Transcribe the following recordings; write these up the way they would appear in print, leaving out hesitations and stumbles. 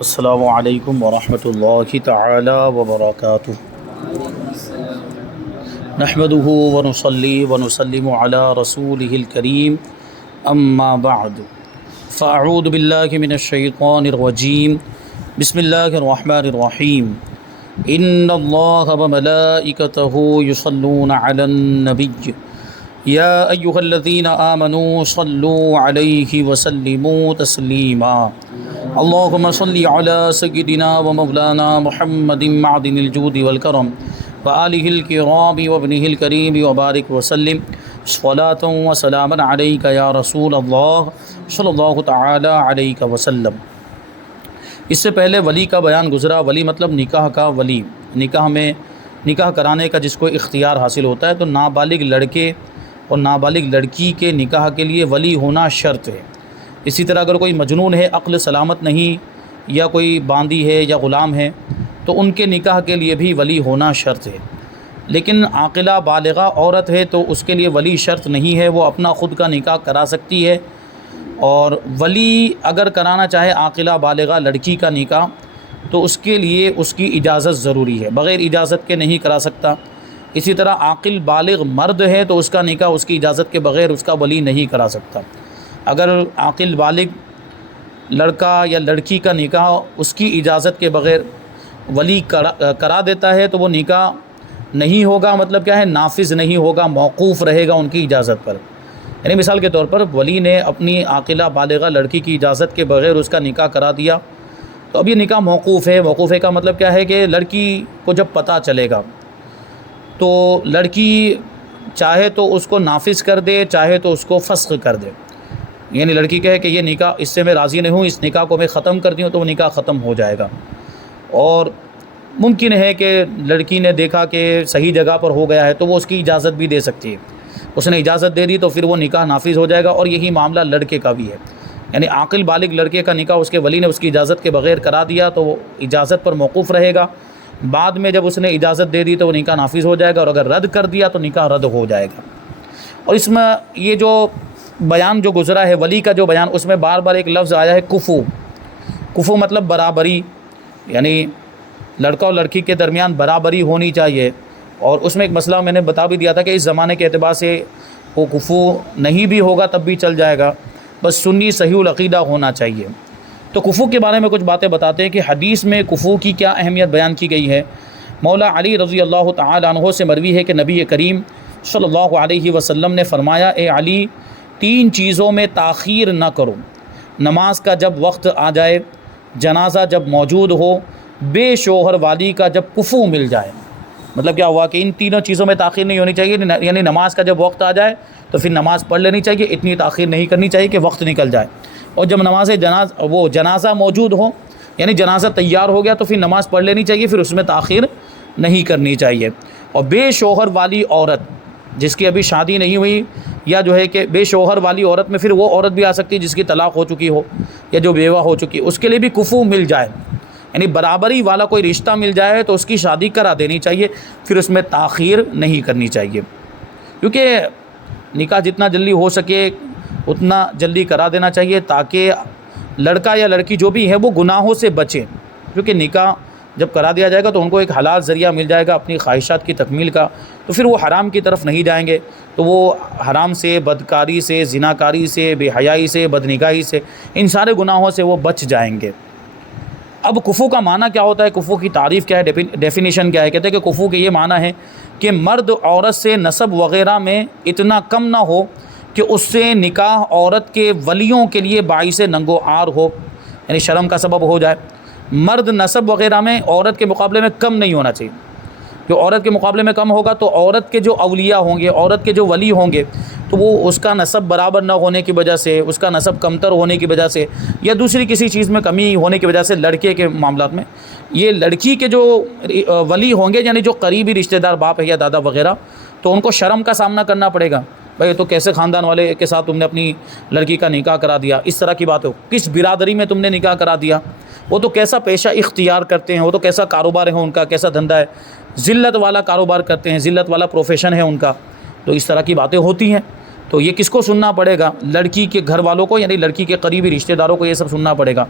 السلام علیکم ورحمۃ اللہ تعالی وبرکاتہ۔ نحمده ونصلی ونسلم علی رسولہ الکریم، اما بعد فاعوذ باللہ من الشیطان الرجیم، بسم اللہ الرحمن الرحیم۔ ان اللہ وملائکتہ یصلون علی النبی یا ایہا الذین آمنوا صلوا علیہ وسلموا تسلیما۔ اللہم صلی علی سیدنا و مولانا محمد معدن الجود والکرم وآلہ الکرام وابنہ الکریم وبارک وسلم صلاۃ و سلاما علیک یا رسول اللہ صلی اللہ تعالی علیہ وسلم۔ اس سے پہلے ولی کا بیان گزرا۔ ولی مطلب نکاح کا ولی، نکاح کرانے کا جس کو اختیار حاصل ہوتا ہے۔ تو نابالغ لڑکے اور نابالغ لڑکی کے نکاح کے لیے ولی ہونا شرط ہے۔ اسی طرح اگر کوئی مجنون ہے، عقل سلامت نہیں، یا کوئی باندی ہے یا غلام ہے، تو ان کے نکاح کے لیے بھی ولی ہونا شرط ہے۔ لیکن عاقلہ بالغہ عورت ہے تو اس کے لیے ولی شرط نہیں ہے، وہ اپنا خود کا نکاح کرا سکتی ہے۔ اور ولی اگر کرانا چاہے عاقلہ بالغہ لڑکی کا نکاح تو اس کے لیے اس کی اجازت ضروری ہے، بغیر اجازت کے نہیں کرا سکتا۔ اسی طرح عاقل بالغ مرد ہے تو اس کا نکاح اس کی اجازت کے بغیر اس کا ولی نہیں کرا سکتا۔ اگر عاقل بالغ لڑکا یا لڑکی کا نکاح اس کی اجازت کے بغیر ولی کرا دیتا ہے تو وہ نکاح نہیں ہوگا، مطلب کیا ہے، نافذ نہیں ہوگا، موقوف رہے گا ان کی اجازت پر۔ یعنی مثال کے طور پر ولی نے اپنی عاقلہ بالغہ لڑکی کی اجازت کے بغیر اس کا نکاح کرا دیا تو اب یہ نکاح موقوف ہے۔ موقوف ہے کا مطلب کیا ہے کہ لڑکی کو جب پتہ چلے گا تو لڑکی چاہے تو اس کو نافذ کر دے، چاہے تو اس کو فسخ کر دے۔ یعنی لڑکی کہے کہ یہ نکاح اس سے میں راضی نہیں ہوں، اس نکاح کو میں ختم کر دی ہوں، تو وہ نکاح ختم ہو جائے گا۔ اور ممکن ہے کہ لڑکی نے دیکھا کہ صحیح جگہ پر ہو گیا ہے تو وہ اس کی اجازت بھی دے سکتی ہے۔ اس نے اجازت دے دی تو پھر وہ نکاح نافذ ہو جائے گا۔ اور یہی معاملہ لڑکے کا بھی ہے، یعنی عاقل بالغ لڑکے کا نکاح اس کے ولی نے اس کی اجازت کے بغیر کرا دیا تو وہ اجازت پر موقوف رہے گا۔ بعد میں جب اس نے اجازت دے دی تو وہ نکاح نافذ ہو جائے گا، اور اگر رد کر دیا تو نکاح رد ہو جائے گا۔ اور اس میں یہ جو بیان جو گزرا ہے ولی کا جو بیان، اس میں بار بار ایک لفظ آیا ہے کفو۔ کفو مطلب برابری، یعنی لڑکا اور لڑکی کے درمیان برابری ہونی چاہیے۔ اور اس میں ایک مسئلہ میں نے بتا بھی دیا تھا کہ اس زمانے کے اعتبار سے وہ کفو نہیں بھی ہوگا تب بھی چل جائے گا، بس سنی صحیح العقیدہ ہونا چاہیے۔ تو کفو کے بارے میں کچھ باتیں بتاتے ہیں کہ حدیث میں کفو کی کیا اہمیت بیان کی گئی ہے۔ مولا علی رضی اللہ تعالی عنہ سے مروی ہے کہ نبی کریم صلی اللہ علیہ وسلم نے فرمایا، اے علی، 3 چیزوں میں تاخیر نہ کرو: نماز کا جب وقت آ جائے، جنازہ جب موجود ہو، بے شوہر والی کا جب کفو مل جائے۔ مطلب کیا ہوا کہ ان تینوں چیزوں میں تاخیر نہیں ہونی چاہیے، یعنی نماز کا جب وقت آ جائے تو پھر نماز پڑھ لینی چاہیے، اتنی تاخیر نہیں کرنی چاہیے کہ وقت نکل جائے۔ اور جب جنازہ موجود ہو، یعنی جنازہ تیار ہو گیا تو پھر نماز پڑھ لینی چاہیے، پھر اس میں تاخیر نہیں کرنی چاہیے۔ اور بے شوہر والی عورت جس کی ابھی شادی نہیں ہوئی، یا جو ہے کہ بے شوہر والی عورت میں پھر وہ عورت بھی آ سکتی ہے جس کی طلاق ہو چکی ہو یا جو بیوہ ہو چکی، اس کے لیے بھی کفو مل جائے، یعنی برابری والا کوئی رشتہ مل جائے تو اس کی شادی کرا دینی چاہیے، پھر اس میں تاخیر نہیں کرنی چاہیے۔ کیونکہ نکاح جتنا جلدی ہو سکے اتنا جلدی کرا دینا چاہیے تاکہ لڑکا یا لڑکی جو بھی ہے وہ گناہوں سے بچے۔ کیونکہ نکاح جب کرا دیا جائے گا تو ان کو ایک حلال ذریعہ مل جائے گا اپنی خواہشات کی تکمیل کا، تو پھر وہ حرام کی طرف نہیں جائیں گے، تو وہ حرام سے، بدکاری سے، زناکاری سے، بے حیائی سے، بدنگاہی سے، ان سارے گناہوں سے وہ بچ جائیں گے۔ اب کفو کا معنی کیا ہوتا ہے، کفو کی تعریف کیا ہے، ڈیفینیشن کیا ہے؟ کہتے ہیں کہ کفو کے یہ معنی ہے کہ مرد عورت سے نسب وغیرہ میں اتنا کم نہ ہو کہ اس سے نکاح عورت کے ولیوں کے لیے باعث ننگ و عار ہو، یعنی شرم کا سبب ہو جائے۔ مرد نسب وغیرہ میں عورت کے مقابلے میں کم نہیں ہونا چاہیے، جو عورت کے مقابلے میں کم ہوگا تو عورت کے جو اولیاء ہوں گے، عورت کے جو ولی ہوں گے، تو وہ اس کا نسب برابر نہ ہونے کی وجہ سے، اس کا نسب کمتر ہونے کی وجہ سے، یا دوسری کسی چیز میں کمی ہونے کی وجہ سے، لڑکے کے معاملات میں یہ لڑکی کے جو ولی ہوں گے، یعنی جو قریبی رشتہ دار باپ ہے یا دادا وغیرہ، تو ان کو شرم کا سامنا کرنا پڑے گا۔ بھائی تو کیسے خاندان والے کے ساتھ تم نے اپنی لڑکی کا نکاح کرا دیا، اس طرح کی بات ہو، کس برادری میں تم نے نکاح کرا دیا، وہ تو کیسا پیشہ اختیار کرتے ہیں، وہ تو کیسا کاروبار ہے ان کا، کیسا دھندا ہے، ذلت والا کاروبار کرتے ہیں، ذلت والا پروفیشن ہے ان کا، تو اس طرح کی باتیں ہوتی ہیں۔ تو یہ کس کو سننا پڑے گا؟ لڑکی کے گھر والوں کو، یعنی لڑکی کے قریبی رشتہ داروں کو یہ سب سننا پڑے گا۔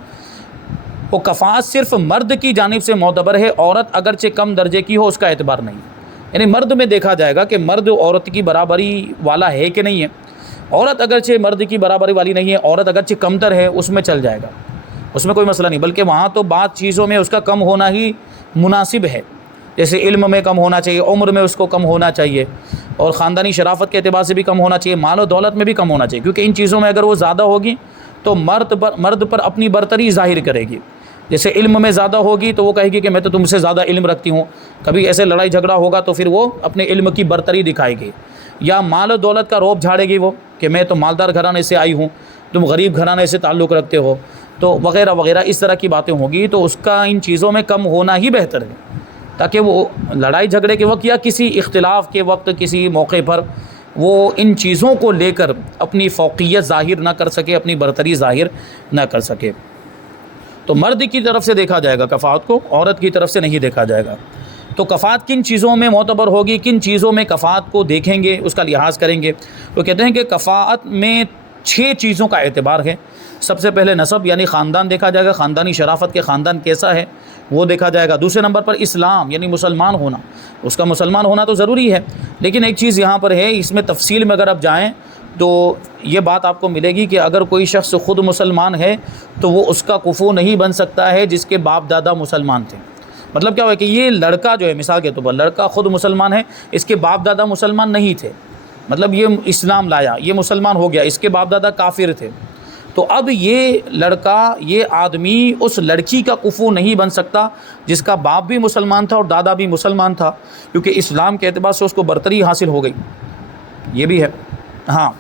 وہ کفاءت صرف مرد کی جانب سے معتبر ہے، عورت اگرچہ کم درجے کی ہو اس کا اعتبار نہیں، یعنی مرد میں دیکھا جائے گا کہ مرد عورت کی برابری والا ہے کہ نہیں ہے، عورت اگرچہ مرد کی برابری والی نہیں ہے، عورت اگرچہ کمتر ہے، اس میں چل جائے گا، اس میں کوئی مسئلہ نہیں، بلکہ وہاں تو بعض چیزوں میں اس کا کم ہونا ہی مناسب ہے، جیسے علم میں کم ہونا چاہیے، عمر میں اس کو کم ہونا چاہیے، اور خاندانی شرافت کے اعتبار سے بھی کم ہونا چاہیے، مال و دولت میں بھی کم ہونا چاہیے، کیونکہ ان چیزوں میں اگر وہ زیادہ ہوگی تو مرد پر اپنی برتری ظاہر کرے گی۔ جیسے علم میں زیادہ ہوگی تو وہ کہے گی کہ میں تو تم سے زیادہ علم رکھتی ہوں، کبھی ایسے لڑائی جھگڑا ہوگا تو پھر وہ اپنے علم کی برتری دکھائے گی، یا مال و دولت کا روب جھاڑے گی وہ کہ میں تو مالدار گھرانے سے آئی ہوں، تم غریب گھرانے سے تعلق رکھتے ہو، تو وغیرہ وغیرہ اس طرح کی باتیں ہوگی، تو اس کا ان چیزوں میں کم ہونا ہی بہتر ہے، تاکہ وہ لڑائی جھگڑے کے وقت یا کسی اختلاف کے وقت کسی موقع پر وہ ان چیزوں کو لے کر اپنی فوقیت ظاہر نہ کر سکے، اپنی برتری ظاہر نہ کر سکے۔ تو مرد کی طرف سے دیکھا جائے گا کفاءت کو، عورت کی طرف سے نہیں دیکھا جائے گا۔ تو کفاءت کن چیزوں میں معتبر ہوگی، کن چیزوں میں کفاءت کو دیکھیں گے، اس کا لحاظ کریں گے، تو کہتے ہیں کہ کفاءت میں 6 چیزوں کا اعتبار ہے۔ سب سے پہلے نسب یعنی خاندان دیکھا جائے گا، خاندانی شرافت کے خاندان کیسا ہے وہ دیکھا جائے گا۔ دوسرے نمبر پر اسلام یعنی مسلمان ہونا، اس کا مسلمان ہونا تو ضروری ہے، لیکن ایک چیز یہاں پر ہے، اس میں تفصیل میں اگر آپ جائیں تو یہ بات آپ کو ملے گی کہ اگر کوئی شخص خود مسلمان ہے تو وہ اس کا کفو نہیں بن سکتا ہے جس کے باپ دادا مسلمان تھے۔ مطلب کیا ہوا کہ یہ لڑکا جو ہے، مثال کے طور پر لڑکا خود مسلمان ہے، اس کے باپ دادا مسلمان نہیں تھے، مطلب یہ اسلام لایا، یہ مسلمان ہو گیا، اس کے باپ دادا کافر تھے، تو اب یہ لڑکا، یہ آدمی اس لڑکی کا کفو نہیں بن سکتا جس کا باپ بھی مسلمان تھا اور دادا بھی مسلمان تھا، کیونکہ اسلام کے اعتبار سے اس کو برتری حاصل ہو گئی، یہ بھی ہے۔ ہاں،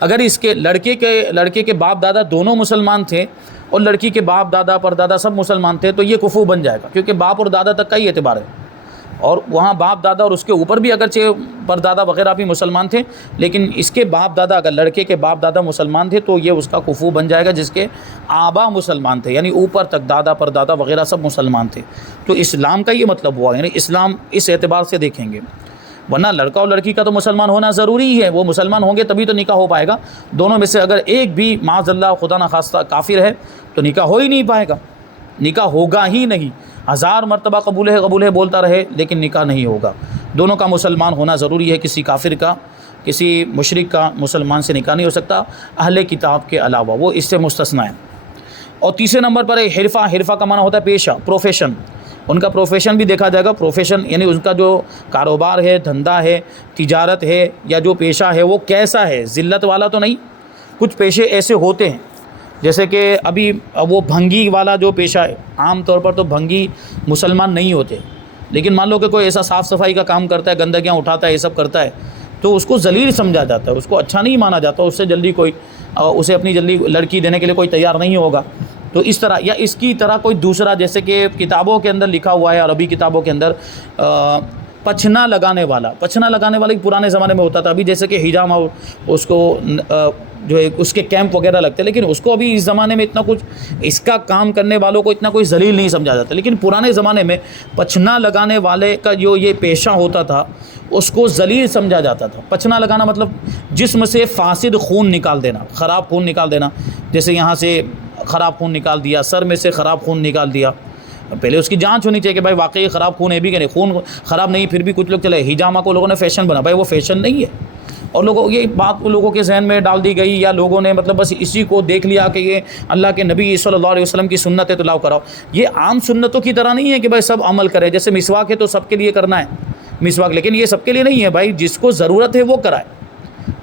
اگر اس کے لڑکے کے باپ دادا دونوں مسلمان تھے اور لڑکی کے باپ دادا پردادا سب مسلمان تھے تو یہ کفو بن جائے گا، کیونکہ باپ اور دادا تک کا ہی اعتبار ہے، اور وہاں باپ دادا اور اس کے اوپر بھی اگرچہ پردادا وغیرہ بھی مسلمان تھے، لیکن اس کے باپ دادا، اگر لڑکے کے باپ دادا مسلمان تھے تو یہ اس کا کفو بن جائے گا جس کے آبا مسلمان تھے، یعنی اوپر تک دادا پردادا وغیرہ سب مسلمان تھے۔ تو اسلام کا یہ مطلب ہوا، یعنی اسلام اس اعتبار سے دیکھیں گے، ورنہ لڑکا اور لڑکی کا تو مسلمان ہونا ضروری ہے، وہ مسلمان ہوں گے تبھی تو نکاح ہو پائے گا، دونوں میں سے اگر ایک بھی معاذ اللہ خدا نخواستہ کافر ہے تو نکاح ہو ہی نہیں پائے گا، نکاح ہوگا ہی نہیں، 1000 مرتبہ قبول ہے بولتا رہے لیکن نکاح نہیں ہوگا۔ دونوں کا مسلمان ہونا ضروری ہے، کسی کافر کا، کسی مشرک کا مسلمان سے نکاح نہیں ہو سکتا اہل کتاب کے علاوہ، وہ اس سے مستثنی ہے۔ اور تیسرے نمبر پر ہے حرفہ کا معنی ہوتا ہے پیشہ، پروفیشن، ان کا پروفیشن بھی دیکھا جائے گا، پروفیشن یعنی ان کا جو کاروبار ہے، دھندا ہے، تجارت ہے، یا جو پیشہ ہے وہ کیسا ہے، ذلت والا تو نہیں۔ کچھ پیشے ایسے ہوتے ہیں جیسے کہ ابھی وہ بھنگی والا جو پیشہ ہے، عام طور پر تو بھنگی مسلمان نہیں ہوتے، لیکن مان لو کہ کوئی ایسا صاف صفائی کا کام کرتا ہے، گندگیاں اٹھاتا ہے، یہ سب کرتا ہے، تو اس کو ذلیل سمجھا جاتا ہے، اس کو اچھا نہیں مانا جاتا، اس سے جلدی کوئی اسے اپنی جلدی لڑکی دینے کے لیے کوئی تیار نہیں ہوگا۔ تو اس طرح یا اس کی طرح کوئی دوسرا، جیسے کہ کتابوں کے اندر لکھا ہوا ہے، عربی کتابوں کے اندر پچھنا لگانے والا پرانے زمانے میں ہوتا تھا، ابھی جیسے کہ حجامہ اس کو جو ہے اس کے کیمپ وغیرہ لگتے، لیکن اس کو ابھی اس زمانے میں اتنا کچھ، اس کا کام کرنے والوں کو اتنا کوئی ذلیل نہیں سمجھا جاتا، لیکن پرانے زمانے میں پچھنا لگانے والے کا جو یہ پیشہ ہوتا تھا اس کو ذلیل سمجھا جاتا تھا۔ پچھنا لگانا مطلب جسم سے فاسد خون نکال دینا، خراب خون نکال دینا، جیسے یہاں سے خراب خون نکال دیا، سر میں سے خراب خون نکال دیا، پہلے اس کی جانچ ہونی چاہیے کہ بھائی واقعی خراب خون ہے بھی کہ نہیں، خون خراب نہیں پھر بھی کچھ لوگ چلے حجامہ کو لوگوں نے فیشن بنا، بھائی وہ فیشن نہیں ہے، اور یہ بات لوگوں کے ذہن میں ڈال دی گئی، یا لوگوں نے مطلب بس اسی کو دیکھ لیا کہ یہ اللہ کے نبی صلی اللہ علیہ وسلم کی سنت ہے تو لاؤ کراؤ۔ یہ عام سنتوں کی طرح نہیں ہے کہ بھائی سب عمل کرے، جیسے مسواک ہے تو سب کے لیے کرنا ہے مسواک، لیکن یہ سب کے لیے نہیں ہے بھائی، جس کو ضرورت ہے وہ کرائے،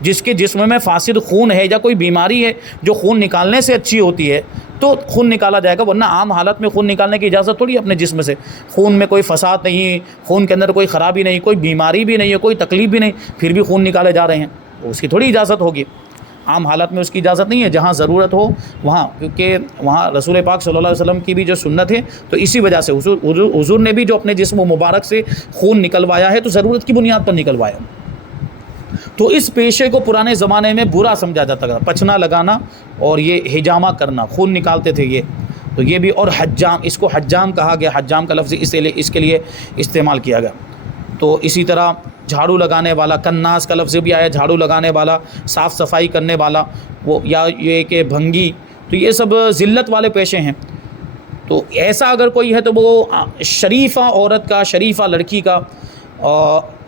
جس کے جسم میں فاسد خون ہے یا کوئی بیماری ہے جو خون نکالنے سے اچھی ہوتی ہے تو خون نکالا جائے گا، ورنہ عام حالت میں خون نکالنے کی اجازت تھوڑی ہے اپنے جسم سے، خون میں کوئی فساد نہیں، خون کے اندر کوئی خرابی نہیں، کوئی بیماری بھی نہیں ہے، کوئی تکلیف بھی نہیں، پھر بھی خون نکالے جا رہے ہیں، اس کی تھوڑی اجازت ہوگی، عام حالت میں اس کی اجازت نہیں ہے، جہاں ضرورت ہو وہاں، کیونکہ وہاں رسول پاک صلی اللہ علیہ وسلم کی بھی جو سنت ہے تو اسی وجہ سے حضور نے بھی جو اپنے جسم مبارک سے خون نکلوایا ہے تو ضرورت کی بنیاد پر نکلوایا۔ تو اس پیشے کو پرانے زمانے میں برا سمجھا جاتا تھا، پچھنا لگانا اور یہ حجامہ کرنا، خون نکالتے تھے یہ، تو یہ بھی، اور حجام، اس کو حجام کہا گیا، حجام کا لفظ اس کے لیے استعمال کیا گیا۔ تو اسی طرح جھاڑو لگانے والا، کناس کا لفظ بھی آیا، جھاڑو لگانے والا، صاف صفائی کرنے والا، وہ یا یہ کہ بھنگی، تو یہ سب ذلت والے پیشے ہیں۔ تو ایسا اگر کوئی ہے تو وہ شریفہ عورت کا، شریفہ لڑکی کا،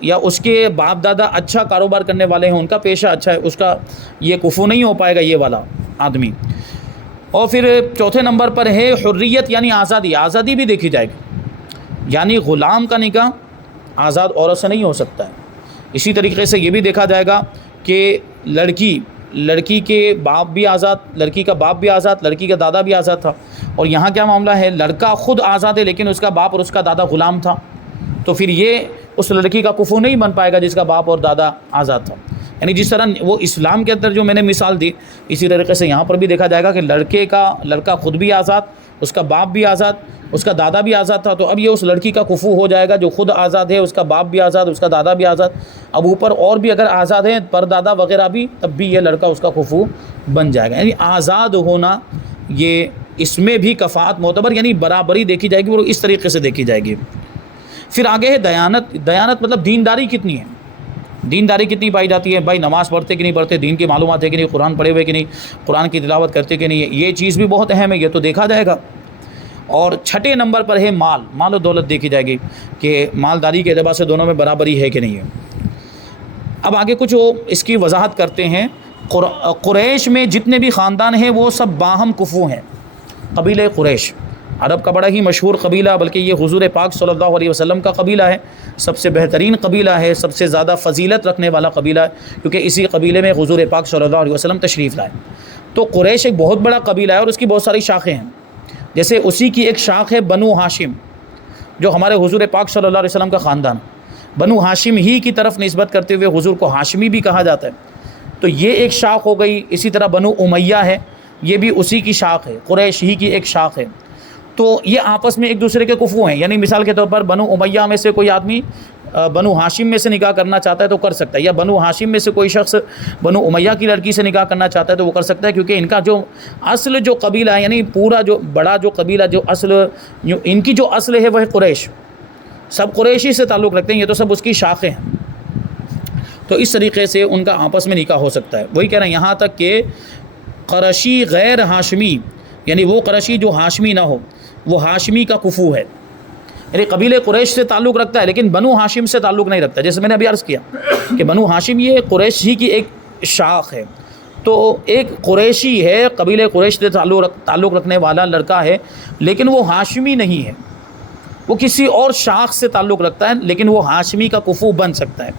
یا اس کے باپ دادا اچھا کاروبار کرنے والے ہیں، ان کا پیشہ اچھا ہے، اس کا یہ کفو نہیں ہو پائے گا یہ والا آدمی۔ اور پھر چوتھے نمبر پر ہے حریت یعنی آزادی، آزادی بھی دیکھی جائے گی، یعنی غلام کا نکاح آزاد عورت سے نہیں ہو سکتا ہے۔ اسی طریقے سے یہ بھی دیکھا جائے گا کہ لڑکی کے باپ بھی آزاد، لڑکی کا باپ بھی آزاد، لڑکی کا دادا بھی آزاد تھا۔ اور یہاں کیا معاملہ ہے، لڑکا خود آزاد ہے لیکن اس کا باپ اور اس کا دادا غلام تھا، تو پھر یہ اس لڑکی کا کفو نہیں بن پائے گا جس کا باپ اور دادا آزاد تھا۔ یعنی جس طرح وہ اسلام کے اندر جو میں نے مثال دی، اسی طریقے سے یہاں پر بھی دیکھا جائے گا کہ لڑکا خود بھی آزاد، اس کا باپ بھی آزاد، اس کا دادا بھی آزاد تھا، تو اب یہ اس لڑکی کا کفو ہو جائے گا جو خود آزاد ہے، اس کا باپ بھی آزاد، اس کا دادا بھی آزاد، اب اوپر اور بھی اگر آزاد ہیں پردادا وغیرہ بھی، تب بھی یہ لڑکا اس کا کفو بن جائے گا۔ یعنی آزاد ہونا، یہ اس میں بھی کفاعت معتبر، یعنی برابری دیکھی جائے گی، وہ اس طریقے سے دیکھی جائے گی۔ پھر آگے ہے دیانت۔ دیانت مطلب دینداری کتنی ہے، دینداری کتنی پائی جاتی ہے، بھائی نماز پڑھتے کہ نہیں پڑھتے، دین کی معلومات ہے کہ نہیں، قرآن پڑھے ہوئے کہ نہیں، قرآن کی تلاوت کرتے کہ نہیں، یہ چیز بھی بہت اہم ہے، یہ تو دیکھا جائے گا۔ اور چھٹے نمبر پر ہے مال و دولت دیکھی جائے گی کہ مالداری کے اعتبار سے دونوں میں برابری ہے کہ نہیں ہے۔ اب آگے کچھ وہ اس کی وضاحت کرتے ہیں۔ قریش میں جتنے بھی خاندان ہیں وہ سب باہم کفو ہیں۔ قبیلہ قریش عرب کا بڑا ہی مشہور قبیلہ، بلکہ یہ حضور پاک صلی اللہ علیہ وسلم کا قبیلہ ہے، سب سے بہترین قبیلہ ہے، سب سے زیادہ فضیلت رکھنے والا قبیلہ ہے، کیونکہ اسی قبیلے میں حضور پاک صلی اللہ علیہ وسلم تشریف لائے۔ تو قریش ایک بہت بڑا قبیلہ ہے اور اس کی بہت ساری شاخیں ہیں۔ جیسے اسی کی ایک شاخ ہے بنو ہاشم، جو ہمارے حضور پاک صلی اللہ علیہ وسلم کا خاندان، بنو ہاشم ہی کی طرف نسبت کرتے ہوئے حضور کو ہاشمی بھی کہا جاتا ہے، تو یہ ایک شاخ ہو گئی۔ اسی طرح بنو امیہ ہے، یہ بھی اسی کی شاخ ہے، قریش ہی کی ایک شاخ ہے۔ تو یہ آپس میں ایک دوسرے کے کفو ہیں، یعنی مثال کے طور پر بنو امیہ میں سے کوئی آدمی بنو ہاشم میں سے نکاح کرنا چاہتا ہے تو کر سکتا ہے، یا بنو ہاشم میں سے کوئی شخص بنو امیہ کی لڑکی سے نکاح کرنا چاہتا ہے تو وہ کر سکتا ہے، کیونکہ ان کا جو اصل جو قبیلہ ہے، یعنی پورا جو بڑا جو قبیلہ جو اصل ان کی جو اصل ہے وہ ہے قریش، سب قریشی سے تعلق رکھتے ہیں، یہ تو سب اس کی شاخیں ہیں۔ تو اس طریقے سے ان کا آپس میں نکاح ہو سکتا ہے۔ وہی کہہ رہے ہیں یہاں تک کہ قرشی غیر ہاشمی، یعنی وہ قرشی جو ہاشمی نہ ہو، وہ ہاشمی کا کفو ہے، یعنی قبیلہ قریش سے تعلق رکھتا ہے لیکن بنو ہاشم سے تعلق نہیں رکھتا۔ جیسے میں نے ابھی عرض کیا کہ بنو ہاشم یہ قریش ہی کی ایک شاخ ہے، تو ایک قریشی ہے، قبیلہ قریش سے تعلق رکھنے والا لڑکا ہے، لیکن وہ ہاشمی نہیں ہے، وہ کسی اور شاخ سے تعلق رکھتا ہے، لیکن وہ ہاشمی کا کفو بن سکتا ہے،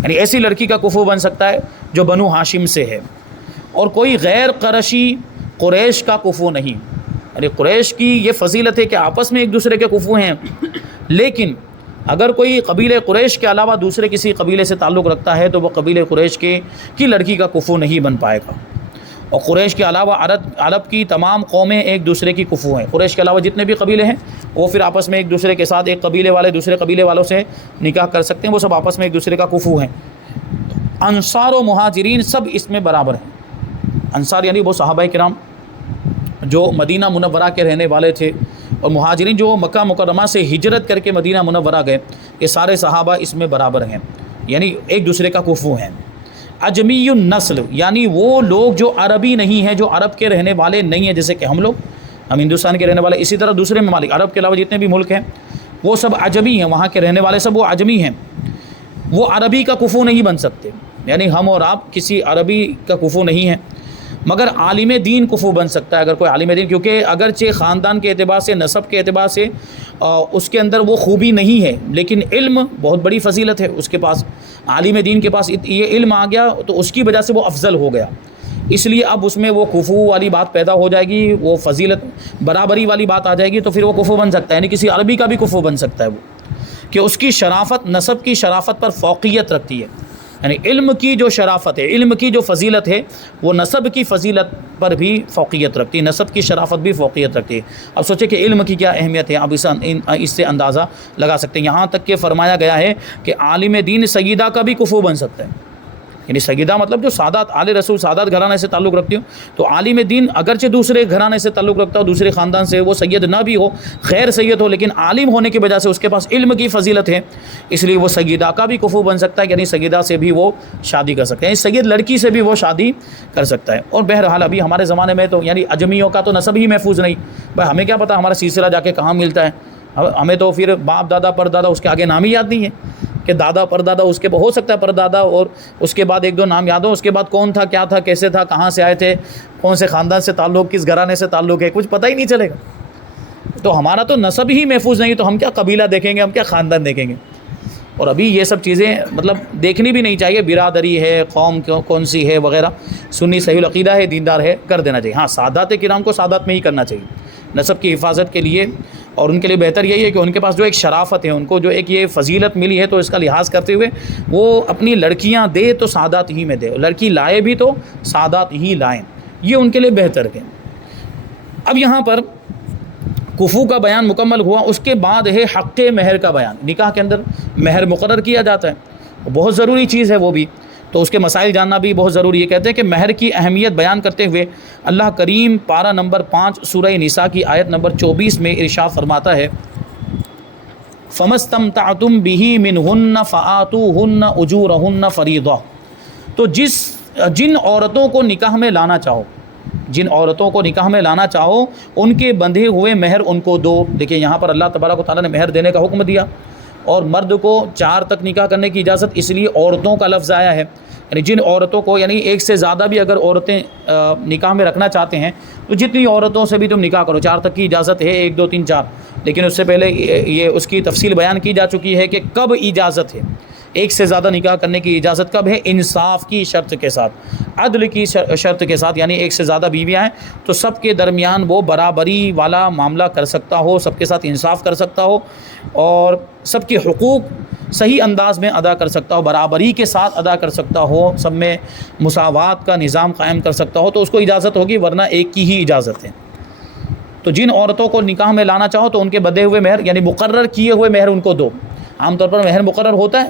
یعنی ایسی لڑکی کا کفو بن سکتا ہے جو بنو ہاشم سے ہے۔ اور کوئی غیر قرشی قریش کا کفو نہیں، یعنی قریش کی یہ فضیلت ہے کہ آپس میں ایک دوسرے کے کفو ہیں، لیکن اگر کوئی قبیلہ قریش کے علاوہ دوسرے کسی قبیلے سے تعلق رکھتا ہے تو وہ قبیلہ قریش کی لڑکی کا کفو نہیں بن پائے گا۔ اور قریش کے علاوہ عرب کی تمام قومیں ایک دوسرے کی کفو ہیں، قریش کے علاوہ جتنے بھی قبیلے ہیں وہ پھر آپس میں ایک دوسرے کے ساتھ، ایک قبیلے والے دوسرے قبیلے والوں سے نکاح کر سکتے ہیں، وہ سب آپس میں ایک دوسرے کا کفو ہیں۔ انصار و مہاجرین سب اس میں برابر ہیں۔ انصار یعنی وہ صحابہ کرام جو مدینہ منورہ کے رہنے والے تھے، اور مہاجرین جو مکہ مکرمہ سے ہجرت کر کے مدینہ منورہ گئے، یہ سارے صحابہ اس میں برابر ہیں، یعنی ایک دوسرے کا کفو ہیں۔ اجمی النسل یعنی وہ لوگ جو عربی نہیں ہیں، جو عرب کے رہنے والے نہیں ہیں، جیسے کہ ہم ہندوستان کے رہنے والے، اسی طرح دوسرے ممالک عرب کے علاوہ جتنے بھی ملک ہیں وہ سب عجمی ہیں، وہاں کے رہنے والے سب وہ عجمی ہیں، وہ عربی کا کفو نہیں بن سکتے، یعنی ہم اور آپ کسی عربی کا کفو نہیں ہیں، مگر عالم دین کفو بن سکتا ہے اگر کوئی عالم دین، کیونکہ اگرچہ خاندان کے اعتبار سے، نسب کے اعتبار سے اس کے اندر وہ خوبی نہیں ہے، لیکن علم بہت بڑی فضیلت ہے اس کے پاس، عالم دین کے پاس یہ علم آ گیا تو اس کی وجہ سے وہ افضل ہو گیا، اس لیے اب اس میں وہ کفو والی بات پیدا ہو جائے گی، وہ فضیلت برابری والی بات آ جائے گی، تو پھر وہ کفو بن سکتا ہے، یعنی کسی عربی کا بھی کفو بن سکتا ہے وہ، کہ اس کی شرافت نسب کی شرافت پر فوقیت رکھتی ہے، یعنی علم کی جو شرافت ہے، علم کی جو فضیلت ہے، وہ نسب کی فضیلت پر بھی فوقیت رکھتی ہے، نسب کی شرافت بھی فوقیت رکھتی ہے۔ اب سوچیں کہ علم کی کیا اہمیت ہے، اب اس سے اندازہ لگا سکتے ہیں۔ یہاں تک کہ فرمایا گیا ہے کہ عالم دین سیدہ کا بھی کفو بن سکتا ہے، یعنی سیدہ مطلب جو سادات آل رسول سادات گھرانے سے تعلق رکھتی ہو. تو عالم دین اگرچہ دوسرے گھرانے سے تعلق رکھتا ہو, دوسرے خاندان سے, وہ سید نہ بھی ہو, خیر سید ہو, لیکن عالم ہونے کی وجہ سے اس کے پاس علم کی فضیلت ہے, اس لیے وہ سیدہ کا بھی کفو بن سکتا ہے, یعنی سیدہ سے بھی وہ شادی کر سکتے ہیں, یعنی سید لڑکی سے بھی وہ شادی کر سکتا ہے. اور بہرحال ابھی ہمارے زمانے میں تو یعنی اجمیوں کا تو نسب ہی محفوظ نہیں, بھائی ہمیں کیا پتہ ہمارا سلسلہ جا کے کہاں ملتا ہے, ہمیں تو پھر باپ دادا پر دادا اس کے آگے نام ہی یاد نہیں ہے کہ دادا پر دادا اس کے ہو سکتا ہے پر دادا, اور اس کے بعد ایک دو نام یاد ہو, اس کے بعد کون تھا, کیا تھا, کیسے تھا, کہاں سے آئے تھے, کون سے خاندان سے تعلق, کس گھرانے سے تعلق ہے, کچھ پتہ ہی نہیں چلے گا. تو ہمارا تو نسب ہی محفوظ نہیں, تو ہم کیا قبیلہ دیکھیں گے, ہم کیا خاندان دیکھیں گے. اور ابھی یہ سب چیزیں مطلب دیکھنی بھی نہیں چاہیے, برادری ہے, قوم کون سی ہے وغیرہ, سنی صحیح العقیدہ ہے, دیندار ہے, کر دینا چاہیے. ہاں سادات کرام کو سادات میں ہی کرنا چاہیے نسب کی حفاظت کے لیے, اور ان کے لیے بہتر یہی ہے کہ ان کے پاس جو ایک شرافت ہے, ان کو جو ایک یہ فضیلت ملی ہے, تو اس کا لحاظ کرتے ہوئے وہ اپنی لڑکیاں دے تو سادات ہی میں دے, لڑکی لائے بھی تو سادات ہی لائیں, یہ ان کے لیے بہتر ہے. اب یہاں پر کفو کا بیان مکمل ہوا, اس کے بعد ہے حق مہر کا بیان. نکاح کے اندر مہر مقرر کیا جاتا ہے, بہت ضروری چیز ہے وہ بھی, تو اس کے مسائل جاننا بھی بہت ضروری ہے. کہتے ہیں کہ مہر کی اہمیت بیان کرتے ہوئے اللہ کریم پارہ نمبر 5 سورہ نساء کی آیت نمبر 24 میں ارشاد فرماتا ہے, فَمَسْتَمْتَعْتُمْ بِهِ مِنْهُنَّ فَآتُوهُنَّ أُجُورَهُنَّ فَرِيضَةً. تو جن عورتوں کو نکاح میں لانا چاہو, جن عورتوں کو نکاح میں لانا چاہو, ان کے بندھے ہوئے مہر ان کو دو. دیکھیں یہاں پر اللہ تبارک و تعالیٰ نے مہر دینے کا حکم دیا, اور مرد کو 4 تک نکاح کرنے کی اجازت, اس لیے عورتوں کا لفظ آیا ہے. یعنی جن عورتوں کو, یعنی ایک سے زیادہ بھی اگر عورتیں نکاح میں رکھنا چاہتے ہیں تو جتنی عورتوں سے بھی تم نکاح کرو, 4 تک کی اجازت ہے, 1 2 3 4. لیکن اس سے پہلے یہ اس کی تفصیل بیان کی جا چکی ہے کہ کب اجازت ہے, ایک سے زیادہ نکاح کرنے کی اجازت کب ہے, انصاف کی شرط کے ساتھ, عدل کی شرط کے ساتھ. یعنی ایک سے زیادہ بیویاں ہیں تو سب کے درمیان وہ برابری والا معاملہ کر سکتا ہو, سب کے ساتھ انصاف کر سکتا ہو, اور سب کے حقوق صحیح انداز میں ادا کر سکتا ہو, برابری کے ساتھ ادا کر سکتا ہو, سب میں مساوات کا نظام قائم کر سکتا ہو, تو اس کو اجازت ہوگی, ورنہ ایک کی ہی اجازت ہے. تو جن عورتوں کو نکاح میں لانا چاہو تو ان کے بدے ہوئے مہر, یعنی مقرر کیے ہوئے مہر ان کو دو. عام طور پر مہر مقرر ہوتا ہے,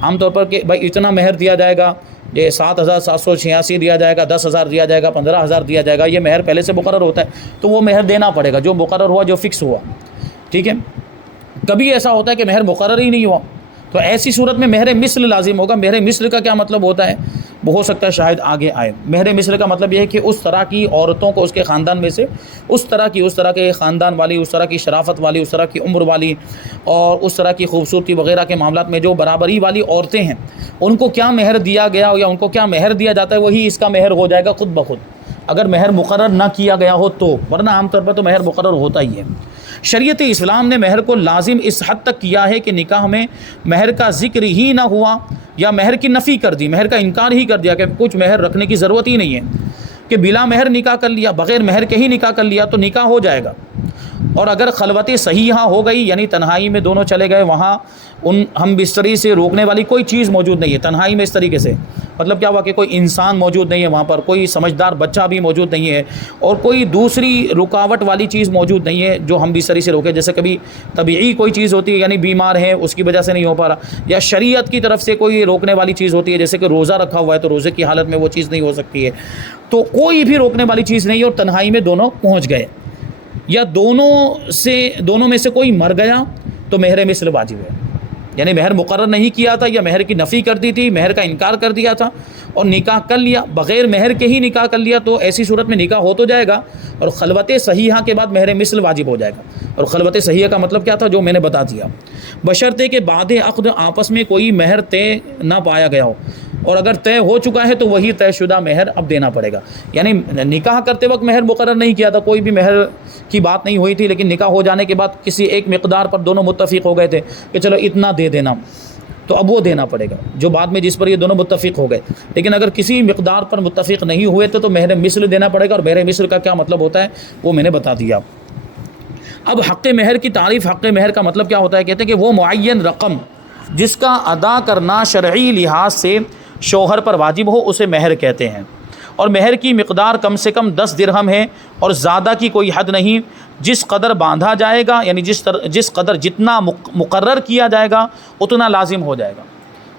عام طور پر کہ بھائی اتنا مہر دیا جائے گا, یہ 7,786 دیا جائے گا, 10,000 دیا جائے گا, 15,000 دیا جائے گا, یہ مہر پہلے سے مقرر ہوتا ہے, تو وہ مہر دینا پڑے گا جو مقرر ہوا, جو فکس ہوا. ٹھیک ہے. کبھی ایسا ہوتا ہے کہ مہر مقرر ہی نہیں ہوا, تو ایسی صورت میں مہر مثل لازم ہوگا. مہر مثل کا کیا مطلب ہوتا ہے, وہ ہو سکتا ہے شاید آگے آئے. مہر مثل کا مطلب یہ ہے کہ اس طرح کی عورتوں کو اس کے خاندان میں سے, اس طرح کے خاندان والی, اس طرح کی شرافت والی, اس طرح کی عمر والی, اور اس طرح کی خوبصورتی وغیرہ کے معاملات میں جو برابری والی عورتیں ہیں, ان کو کیا مہر دیا گیا ہو یا ان کو کیا مہر دیا جاتا ہے, وہی اس کا مہر ہو جائے گا خود بخود, اگر مہر مقرر نہ کیا گیا ہو تو, ورنہ عام طور پر تو مہر مقرر ہوتا ہی ہے. شریعت اسلام نے مہر کو لازم اس حد تک کیا ہے کہ نکاح میں مہر کا ذکر ہی نہ ہوا یا مہر کی نفی کر دی, مہر کا انکار ہی کر دیا کہ کچھ مہر رکھنے کی ضرورت ہی نہیں ہے, کہ بلا مہر نکاح کر لیا, بغیر مہر کے ہی نکاح کر لیا تو نکاح ہو جائے گا. اور اگر خلوت صحیحہ ہو گئی, یعنی تنہائی میں دونوں چلے گئے, وہاں ان ہم بستری سے روکنے والی کوئی چیز موجود نہیں ہے تنہائی میں, اس طریقے سے مطلب کیا ہوا کہ کوئی انسان موجود نہیں ہے وہاں پر, کوئی سمجھدار بچہ بھی موجود نہیں ہے, اور کوئی دوسری رکاوٹ والی چیز موجود نہیں ہے جو ہم بستری سے روکے. جیسے کبھی طبیعی کوئی چیز ہوتی ہے, یعنی بیمار ہے اس کی وجہ سے نہیں ہو پا رہا, یا شریعت کی طرف سے کوئی روکنے والی چیز ہوتی ہے, جیسے کہ روزہ رکھا ہوا ہے تو روزے کی حالت میں وہ چیز نہیں ہو سکتی ہے, تو کوئی بھی روکنے والی چیز نہیں ہے, اور تنہائی میں دونوں پہنچ گئے, یا دونوں میں سے کوئی مر گیا تو مہر مثل واجب ہے. یعنی مہر مقرر نہیں کیا تھا یا مہر کی نفی کر دی تھی, مہر کا انکار کر دیا تھا اور نکاح کر لیا, بغیر مہر کے ہی نکاح کر لیا, تو ایسی صورت میں نکاح ہو تو جائے گا, اور خلوت صحیحہ کے بعد مہر مثل واجب ہو جائے گا. اور خلوت صحیحہ کا مطلب کیا تھا, جو میں نے بتا دیا, بشرطے کہ بعد عقد آپس میں کوئی مہر طے نہ پایا گیا ہو, اور اگر طے ہو چکا ہے تو وہی طے شدہ مہر اب دینا پڑے گا. یعنی نکاح کرتے وقت مہر مقرر نہیں کیا تھا, کوئی بھی مہر کی بات نہیں ہوئی تھی, لیکن نکاح ہو جانے کے بعد کسی ایک مقدار پر دونوں متفق ہو گئے تھے کہ چلو اتنا دے دینا, تو اب وہ دینا پڑے گا جو بعد میں جس پر یہ دونوں متفق ہو گئے. لیکن اگر کسی مقدار پر متفق نہیں ہوئے تو مہر مثل دینا پڑے گا, اور مہر مثل کا کیا مطلب ہوتا ہے وہ میں نے بتا دیا. اب حق مہر کی تعریف, حق مہر کا مطلب کیا ہوتا ہے, کہتے ہیں کہ وہ معین رقم جس کا ادا کرنا شرعی لحاظ سے شوہر پر واجب ہو اسے مہر کہتے ہیں. اور مہر کی مقدار کم سے کم 10 درہم ہے, اور زیادہ کی کوئی حد نہیں. جس قدر باندھا جائے گا, یعنی جس قدر جتنا مقرر کیا جائے گا اتنا لازم ہو جائے گا.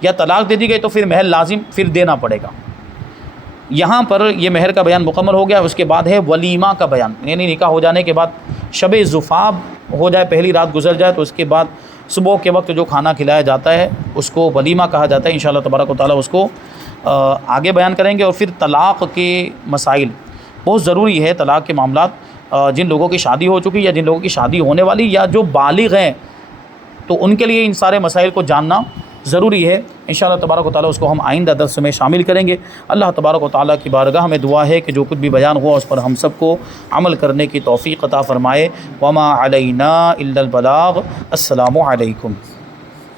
یا طلاق دے دی گئی تو پھر مہر لازم پھر دینا پڑے گا۔ یہاں پر یہ مہر کا بیان مکمل ہو گیا۔ اس کے بعد ہے ولیمہ کا بیان، یعنی نکاح ہو جانے کے بعد شب زفاف ہو جائے، پہلی رات گزر جائے تو اس کے بعد صبح کے وقت جو کھانا کھلایا جاتا ہے اس کو ولیمہ کہا جاتا ہے۔ انشاءاللہ تبارک و تعالیٰ اس کو آگے بیان کریں گے۔ اور پھر طلاق کے مسائل بہت ضروری ہے، طلاق کے معاملات جن لوگوں کی شادی ہو چکی یا جن لوگوں کی شادی ہونے والی یا جو بالغ ہیں تو ان کے لیے ان سارے مسائل کو جاننا ضروری ہے۔ انشاءاللہ تبارک و تعالیٰ اس کو ہم آئندہ درس میں شامل کریں گے۔ اللہ تبارک و تعالیٰ کی بارگاہ میں دعا ہے کہ جو کچھ بھی بیان ہوا اس پر ہم سب کو عمل کرنے کی توفیق عطا فرمائے۔ وما علینا الا البلاغ۔ السلام علیکم۔